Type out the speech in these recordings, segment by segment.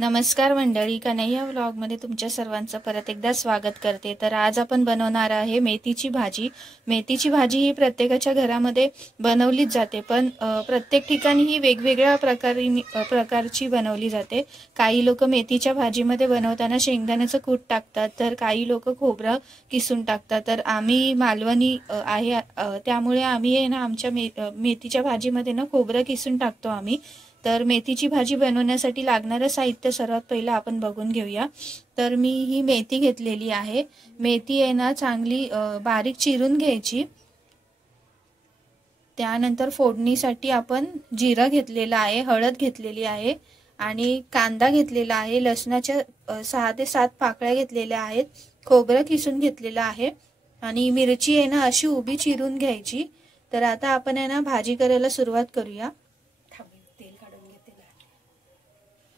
नमस्कार मंडळी, कन्हैया व्लॉगमध्ये तुमच्या सर्वांचं परत एकदा स्वागत करते। तर आज आपण बनवणार आहे मेथीची भाजी। मेथीची भाजी ही प्रत्येकाच्या घरामध्ये बनवलीच जाते, पण प्रत्येक ठिकाणी ही वेगवेगळ्या प्रकारची बनवली जाते। काही लोक मेथीच्या भाजीमध्ये बनवताना शेंगदाण्याचं कूट टाकतात, तर काही लोक खोबरं किसून टाकतात। तर आम्ही मालवणी आहे, त्यामुळे आम्ही ना आमच्या मेथीच्या भाजीमध्ये ना खोबरं किसून टाकतो आम्ही। तर मेथीची भाजी बनवण्यासाठी लागणारे साहित्य सर्वात पहिलं आपण बघून घेऊया। तर मी ही मेथी घेतलेली आहे। मेथी आहे ना चांगली बारीक चिरून घ्यायची। त्यानंतर फोडणीसाठी आपण जिरा घेतलेला आहे, हळद घेतलेली आहे आणि कांदा घेतलेला आहे। लसणाच्या 6 ते 7 पाकळ्या घेतलेल्या आहेत। खोबरं किसून घेतलेलं आहे आणि मिरची आहे ना अशी उभी चिरून घ्यायची। तर आता आपण आहे ना भाजी करायला सुरुवात करूया।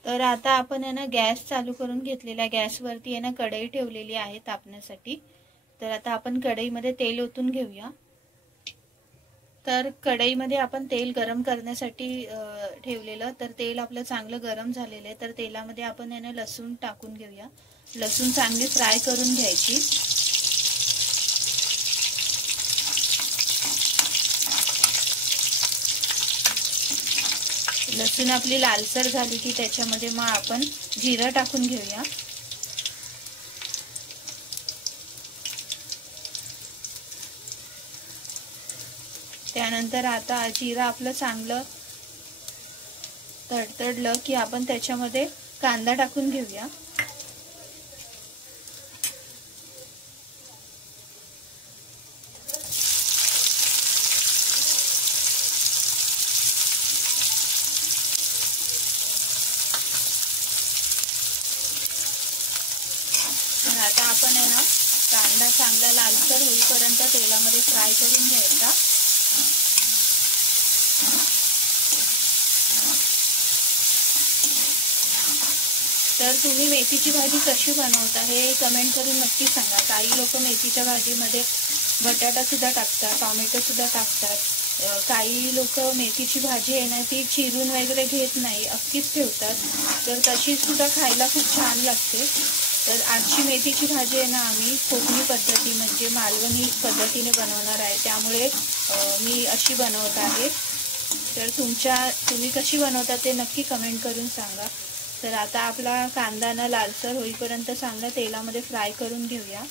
तर आता आपण आहे ना गॅस चालू करून घेतलेला, गॅसवरती आहे ना कढई ठेवलेली आहे तापण्यासाठी। तर आता आपण कढईमध्ये तेल ओतून घेऊया। तर कढईमध्ये आपण तेल गरम करण्यासाठी ठेवलेलं, तर तेल आपलं चांगलं गरम झालेलं आहे। तर तेलामध्ये आपण आहे ना लसूण टाकून घेऊया। लसूण चांगली फ्राय करून घ्यायची। लसूण आपली लालसर झाली की त्याच्यामध्ये मग आपण जिरं टाकून घेऊया। त्यानंतर आता जिरं आपलं चांगलं तडतडलं की आपण त्याच्यामध्ये कांदा टाकून घेऊया। आता आपण आहे ना कांदा चांगला लालसर होईपर्यंत तेलामध्ये फ्राय करून घ्यायचा। तर तुम्ही मेथीची भाजी कशी बनवता हे कमेंट करून नक्की सांगा। काही लोक मेथीच्या भाजीमध्ये बटाटा सुद्धा टाकतात, टोमॅटो सुद्धा टाकतात। काही लोक मेथीची भाजी आहे ना ती चिरून वगैरे घेत नाही, अख्खीच ठेवतात। तर तशी सुद्धा खायला खूप छान लागते। तर आजची मेथीची भाजी आहे ना आम्ही कोकणी पद्धती म्हणजे मालवणी पद्धतीने बनवणार आहे, त्यामुळे मी अशी बनवत आहे। तर तुम्ही कशी बनवता ते नक्की कमेंट करून सांगा। तर आता आपला कांदा ना लालसर होईपर्यंत चांगला तेलामध्ये फ्राय करून घेऊया।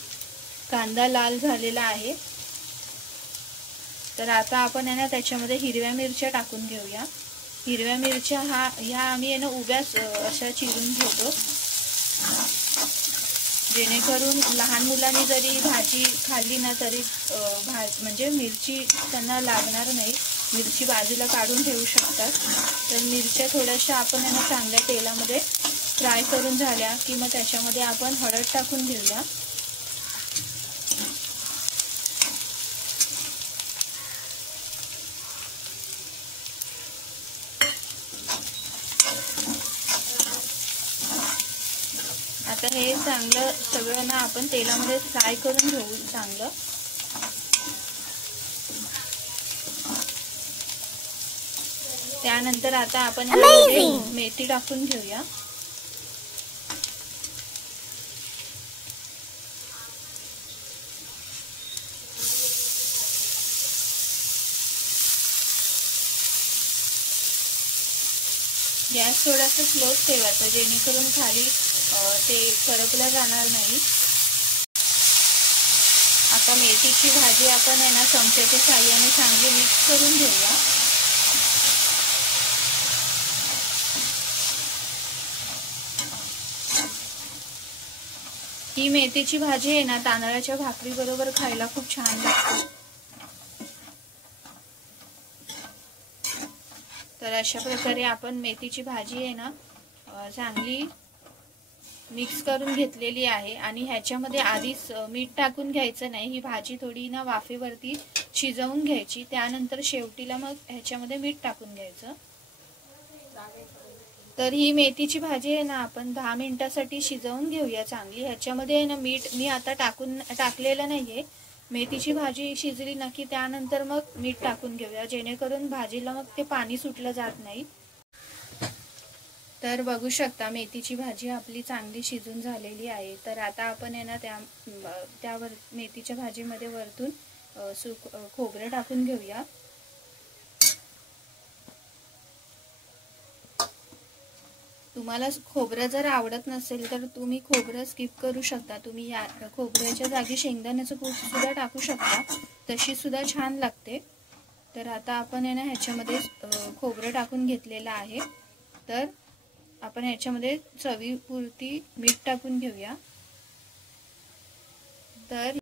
कांदा लाल झालेला आहे। तर आता आपण आहे ना त्याच्यामध्ये हिरव्या मिरच्या टाकून घेऊया। हिरव्या मिरच्या ह्या आम्ही आहे ना उभ्याच अशा चिरून घेतो, जेणेकरून लहान मुलांनी जरी भाजी खाल्ली ना तरी म्हणजे मिरची त्यांना लागणार नाही, मिरची बाजूला काढून ठेवू शकतात। तर मिरच्या थोड्याशा आपण आहे ना चांगल्या तेलामध्ये फ्राय करून झाल्या की मग त्याच्यामध्ये आपण हळद टाकून घेऊया। आता हे चांगलं सगळं ना आपण तेलामध्ये फ्राय करून घेऊ चांगलं। त्यानंतर आता आपण यामध्ये मेथी टाकून घेऊया। गॅस थोडासा स्लो ठेवायचा, जेणेकरून खाली ते करपलं जाणार नाही। आता मेथीची भाजी आपण आहे ना चमच्याच्या साहाय्याने चांगली मिक्स करून घेऊया। ही मेथीची भाजी आहे ना तांदळाच्या भाकरी बरोबर खायला खूप छान लागते। तर अशा प्रकारे आपण मेथीची भाजी आहे ना चांगली मिक्स करून घेतलेली आहे आणि ह्याच्यामध्ये आधीच मीठ टाकून घ्यायचं नाही। ही भाजी थोडी ना वाफेवरती शिजवून घ्यायची, त्यानंतर शेवटीला मग ह्याच्यामध्ये मीठ टाकून घ्यायचं। तर ही मेथीची भाजी आहे ना आपण 10 मिनिटासाठी शिजवून घेऊया चांगली। ह्याच्यामध्ये आहे ना मीठ मी आता टाकलेलं नाहीये। मेथीची भाजी शिजली ना की त्यानंतर मग मीठ टाकून घेऊया, जेणेकरून भाजीला मग ते पाणी सुटलं जात नाही। तर बघू शकता मेथीची भाजी आपली चांगली शिजून झालेली आहे। तर आता आपण आहे ना त्यावर मेथीच्या भाजीमध्ये वरतून खोबरं टाकून घेऊया। तुम्हाला खोबरं जर आवडत नसेल तर तुम्ही खोबरं स्किप करू शकता। तुम्ही या खोबऱ्याच्या जागी शेंगदाण्याचं कूट सुद्धा टाकू शकता, तशी सुद्धा छान लागते। तर आता आपण आहे ना ह्याच्यामध्ये खोबरं टाकून घेतलेलं आहे। तर आपण ह्याच्यामध्ये चवीपुरती मीठ टाकून घेऊया। तर